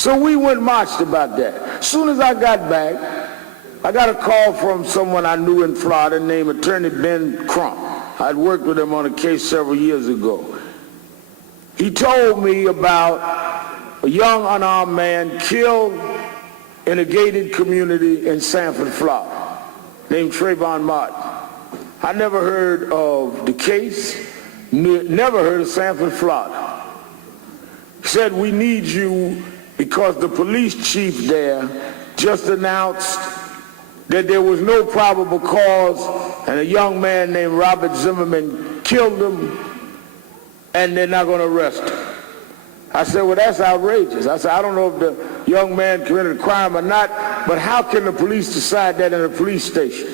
So we went and marched about that. As soon as I got back, I got a call from someone I knew in Florida named Attorney Ben Crump. I'd worked with him on a case several years ago. He told me about a young unarmed man killed in a gated community in Sanford, Florida, named Trayvon Martin. I never heard of the case, never heard of Sanford, Florida. He said, we need you because the police chief there just announced that there was no probable cause and a young man named Robert Zimmerman killed him and they're not going to arrest him. I said, well, that's outrageous. I said, I don't know if the young man committed a crime or not, but how can the police decide that in a police station?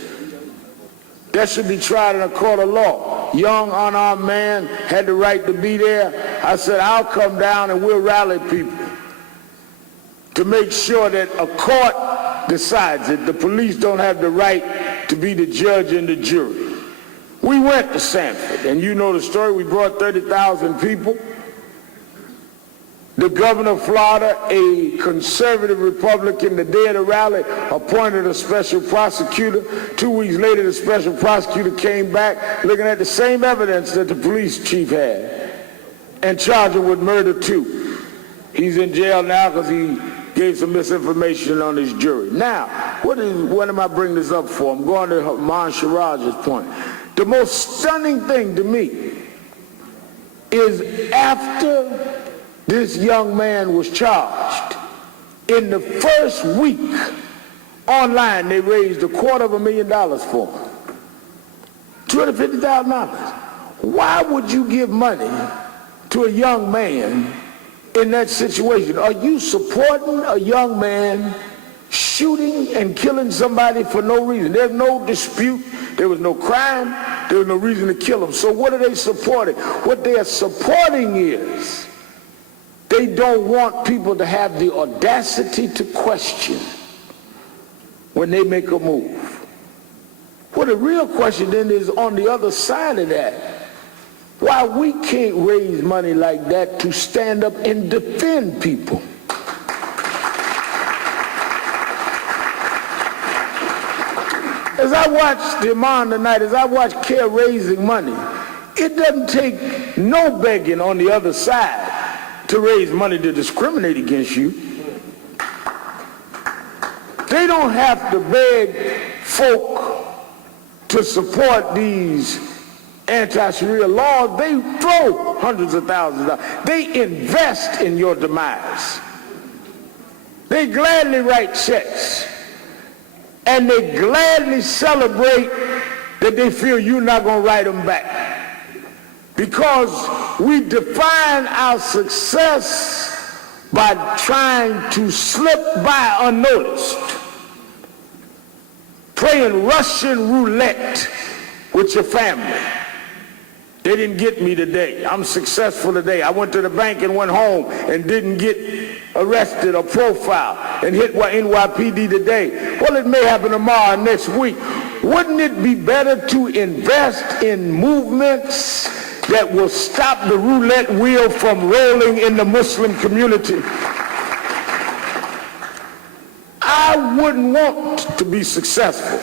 That should be tried in a court of law. Young, unarmed man had the right to be there. I said, I'll come down and we'll rally people to make sure that a court decides it. The police don't have the right to be the judge and the jury. We went to Sanford, and you know the story. We brought 30,000 people. The governor of Florida, a conservative Republican, the day of the rally, appointed a special prosecutor. 2 weeks later, the special prosecutor came back looking at the same evidence that the police chief had and charged him with murder too. He's in jail now because he gave some misinformation on his jury. Now, what am I bringing this up for? I'm going to Mon Sharaj's point. The most stunning thing to me is after this young man was charged, in the first week online they raised $250,000 for him. $250,000. Why would you give money to a young man in that situation? Are you supporting a young man shooting and killing somebody for no reason? There's no dispute. There was no crime. There was no reason to kill him. So what are they supporting? What they are supporting is they don't want people to have the audacity to question when they make a move. Well, the real question then is on the other side of that. Why we can't raise money like that to stand up and defend people? As I watch the Iman tonight, as I watch CAIR raising money, it doesn't take no begging on the other side to raise money to discriminate against you. They don't have to beg folk to support these anti-Sharia laws. They throw hundreds of thousands of dollars. They invest in your demise. They gladly write checks. And they gladly celebrate that they feel you're not going to write them back. Because we define our success by trying to slip by unnoticed, playing Russian roulette with your family. They didn't get me today. I'm successful today. I went to the bank and went home and didn't get arrested or profiled and hit NYPD today. Well, it may happen tomorrow or next week. Wouldn't it be better to invest in movements that will stop the roulette wheel from rolling in the Muslim community? I wouldn't want to be successful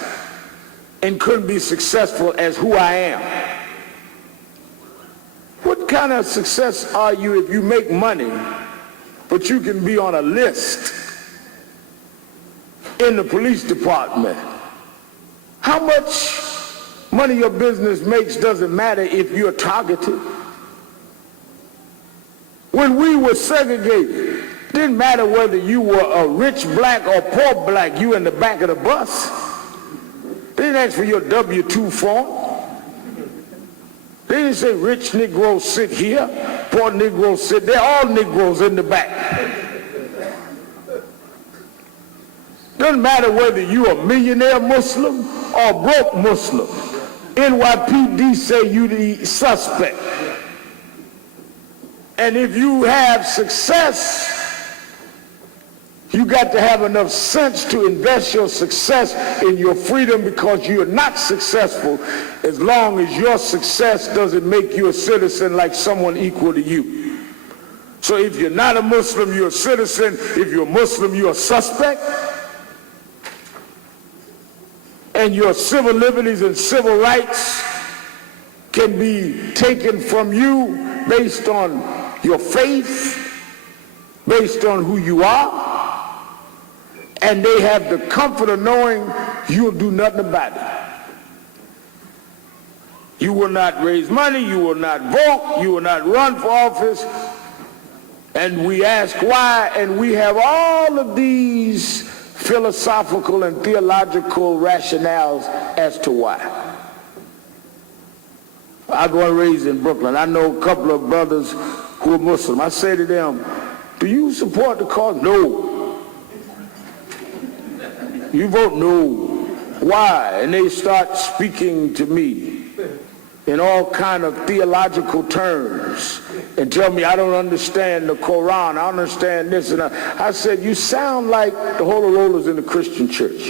and couldn't be successful as who I am. What kind of success are you if you make money, but you can be on a list in the police department? How much money your business makes doesn't matter if you're targeted. When we were segregated, it didn't matter whether you were a rich black or poor black, you in the back of the bus. They didn't ask for your W-2 form. They didn't say rich Negroes sit here, poor Negroes sit there. All Negroes in the back. Doesn't matter whether you're a millionaire Muslim or broke Muslim. NYPD say you the suspect. And if you have success, you got to have enough sense to invest your success in your freedom, because you're not successful as long as your success doesn't make you a citizen like someone equal to you. So if you're not a Muslim, you're a citizen. If you're a Muslim, you're a suspect. And your civil liberties and civil rights can be taken from you based on your faith, based on who you are, and they have the comfort of knowing you'll do nothing about it. You will not raise money, you will not vote, you will not run for office, and we ask why, and we have all of these philosophical and theological rationales as to why. I go and raise in Brooklyn. I know a couple of brothers who are Muslim. I say to them, do you support the cause? No. You vote no. Why? And they start speaking to me in all kind of theological terms and tell me I don't understand the Quran, I don't understand this and that. I said, you sound like the Holy Rollers in the Christian church.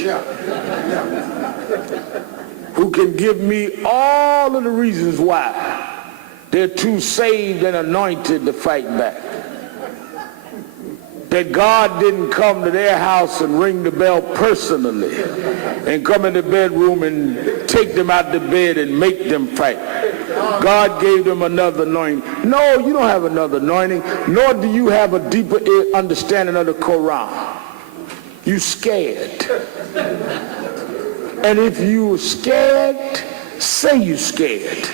Who can give me all of the reasons why they're too saved and anointed to fight back. That God didn't come to their house and ring the bell personally and come in the bedroom and take them out the bed and make them fight. God gave them another anointing. No, you don't have another anointing, nor do you have a deeper understanding of the Quran. You scared. And if you're scared, say you're scared.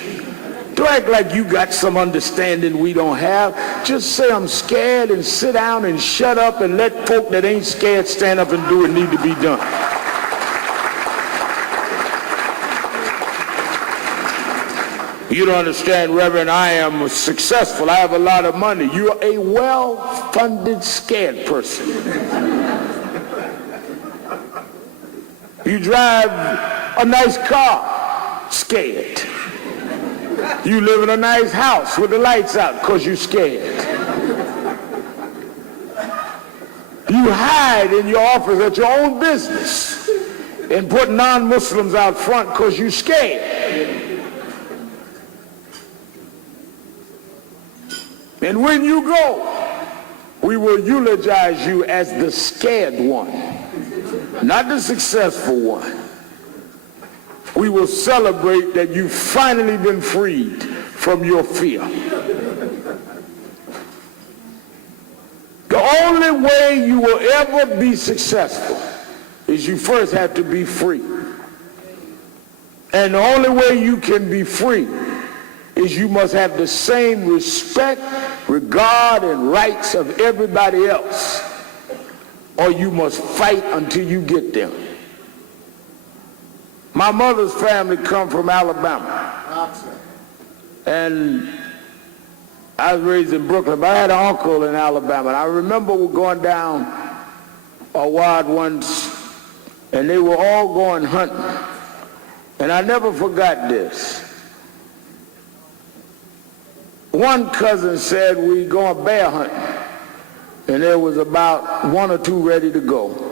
Don't act like you got some understanding we don't have. Just say I'm scared and sit down and shut up and let folk that ain't scared stand up and do what need to be done. You don't understand, Reverend, I am successful. I have a lot of money. You're a well-funded, scared person. You drive a nice car, scared. You live in a nice house with the lights out because you're scared. You hide in your office at your own business and put non-Muslims out front because you're scared. And when you go, we will eulogize you as the scared one, not the successful one. We will celebrate that you've finally been freed from your fear. The only way you will ever be successful is you first have to be free. And the only way you can be free is you must have the same respect, regard, and rights of everybody else, or you must fight until you get them. My mother's family come from Alabama, and I was raised in Brooklyn, but I had an uncle in Alabama. And I remember we going down a ward once, and they were all going hunting, and I never forgot this. One cousin said, we going bear hunting, and there was about one or two ready to go.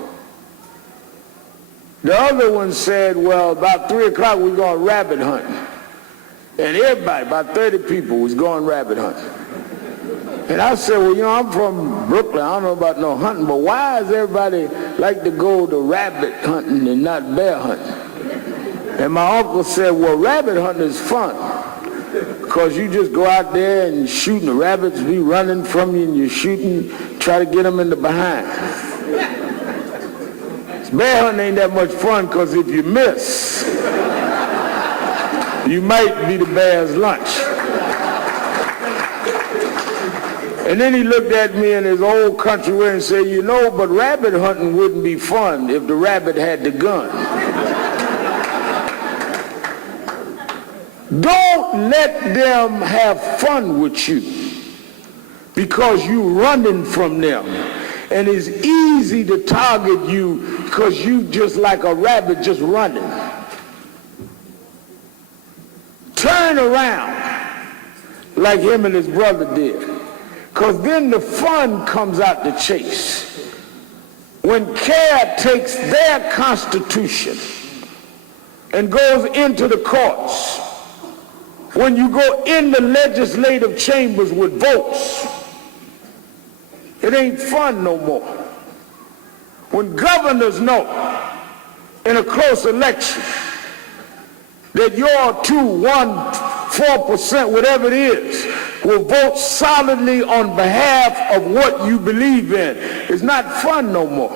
The other one said, well, about 3 o'clock we going rabbit hunting. And everybody, about 30 people, was going rabbit hunting. And I said, well, you know, I'm from Brooklyn, I don't know about no hunting, but why does everybody like to go to rabbit hunting and not bear hunting? And my uncle said, well, rabbit hunting is fun, because you just go out there and shoot, and the rabbits be running from you, and you're shooting, try to get them in the behind. Bear hunting ain't that much fun, because if you miss, you might be the bear's lunch. And then he looked at me in his old country way and said, you know, but rabbit hunting wouldn't be fun if the rabbit had the gun. Don't let them have fun with you because you're running from them. And it's easy to target you because you just like a rabbit just running. Turn around like him and his brother did, because then the fun comes out the chase. When CAIR takes their constitution and goes into the courts, when you go in the legislative chambers with votes, It ain't fun no more. When governors know in a close election that your 2, 1, 4%, whatever it is, will vote solidly on behalf of what you believe in, it's not fun no more.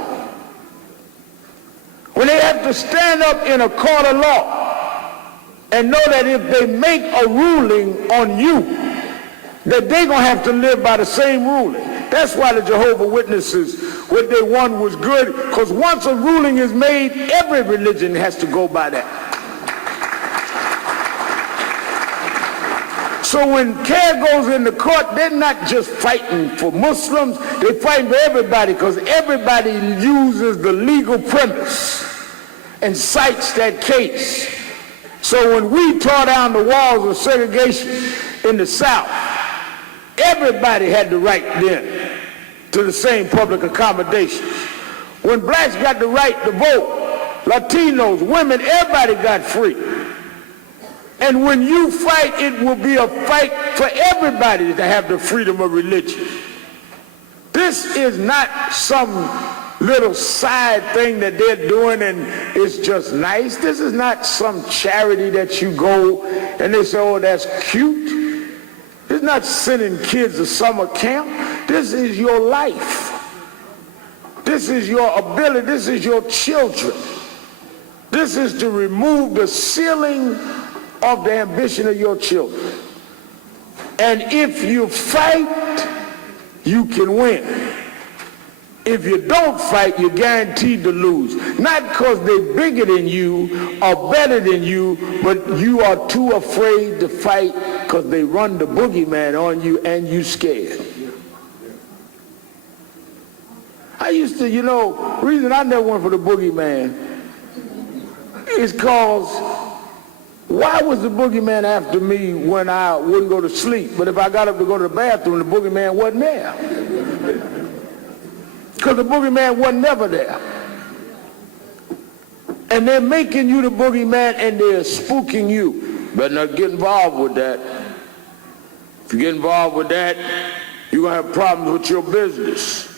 When they have to stand up in a court of law and know that if they make a ruling on you, that they're going to have to live by the same ruling. That's why the Jehovah's Witnesses, what they won was good, because once a ruling is made, every religion has to go by that. So when CAIR goes into court, they're not just fighting for Muslims, they're fighting for everybody, because everybody uses the legal premise and cites that case. So when we tore down the walls of segregation in the South, everybody had the right then to the same public accommodations. When blacks got the right to vote, Latinos, women, everybody got free. And when you fight, it will be a fight for everybody to have the freedom of religion. This is not some little side thing that they're doing and it's just nice. This is not some charity that you go and they say, oh, that's cute. It's not sending kids to summer camp. This is your life. This is your ability. This is your children. This is to remove the ceiling of the ambition of your children. And if you fight, you can win. If you don't fight, you're guaranteed to lose. Not because they're bigger than you or better than you, but you are too afraid to fight because they run the boogeyman on you and you scared. I used to, the reason I never went for the boogeyman is because why was the boogeyman after me when I wouldn't go to sleep? But if I got up to go to the bathroom, the boogeyman wasn't there. Because the boogeyman wasn't never there. And they're making you the boogeyman and they're spooking you. Better not get involved with that. If you get involved with that, you're going to have problems with your business.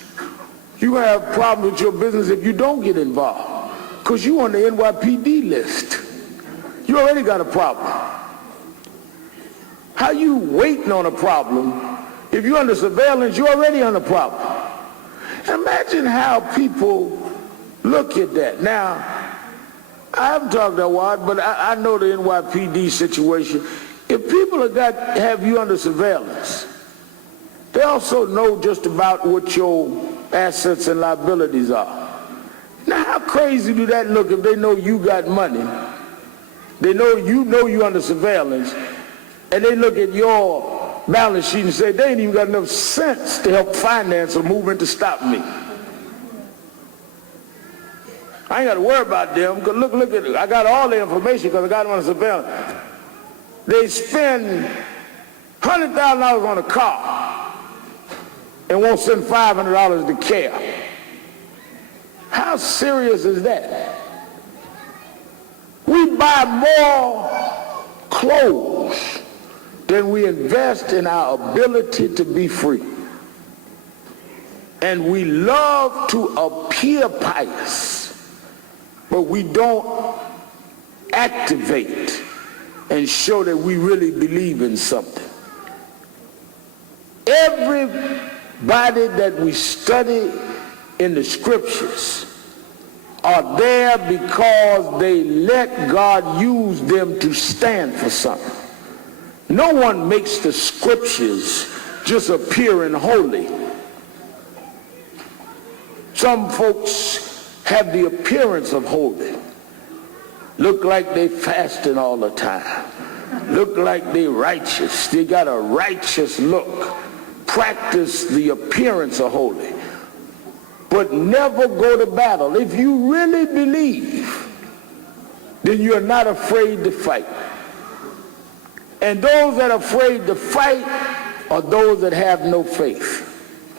You're going to have problems with your business if you don't get involved. Because you're on the NYPD list. You already got a problem. How you waiting on a problem? If you're under surveillance, you're already on a problem. Imagine how people look at that. Now, I haven't talked that wide, but I know the NYPD situation. If people have you under surveillance, they also know just about what your assets and liabilities are. Now, how crazy do that look if they know you got money? They know you under surveillance, and they look at your balance sheet and say, they ain't even got enough sense to help finance a movement to stop me. I ain't got to worry about them, because look at it. I got all the information because I got them under surveillance. They spend $100,000 on a car and won't send $500 to CAIR. How serious is that? We buy more clothes than we invest in our ability to be free. And we love to appear pious, but we don't activate and show that we really believe in something. Everybody that we study in the scriptures are there because they let God use them to stand for something. No one makes the scriptures just appearing holy. Some folks have the appearance of holy. Look like they fasting all the time. Look like they righteous. They got a righteous look. Practice the appearance of holy. But never go to battle. If you really believe, then you're not afraid to fight. And those that are afraid to fight are those that have no faith.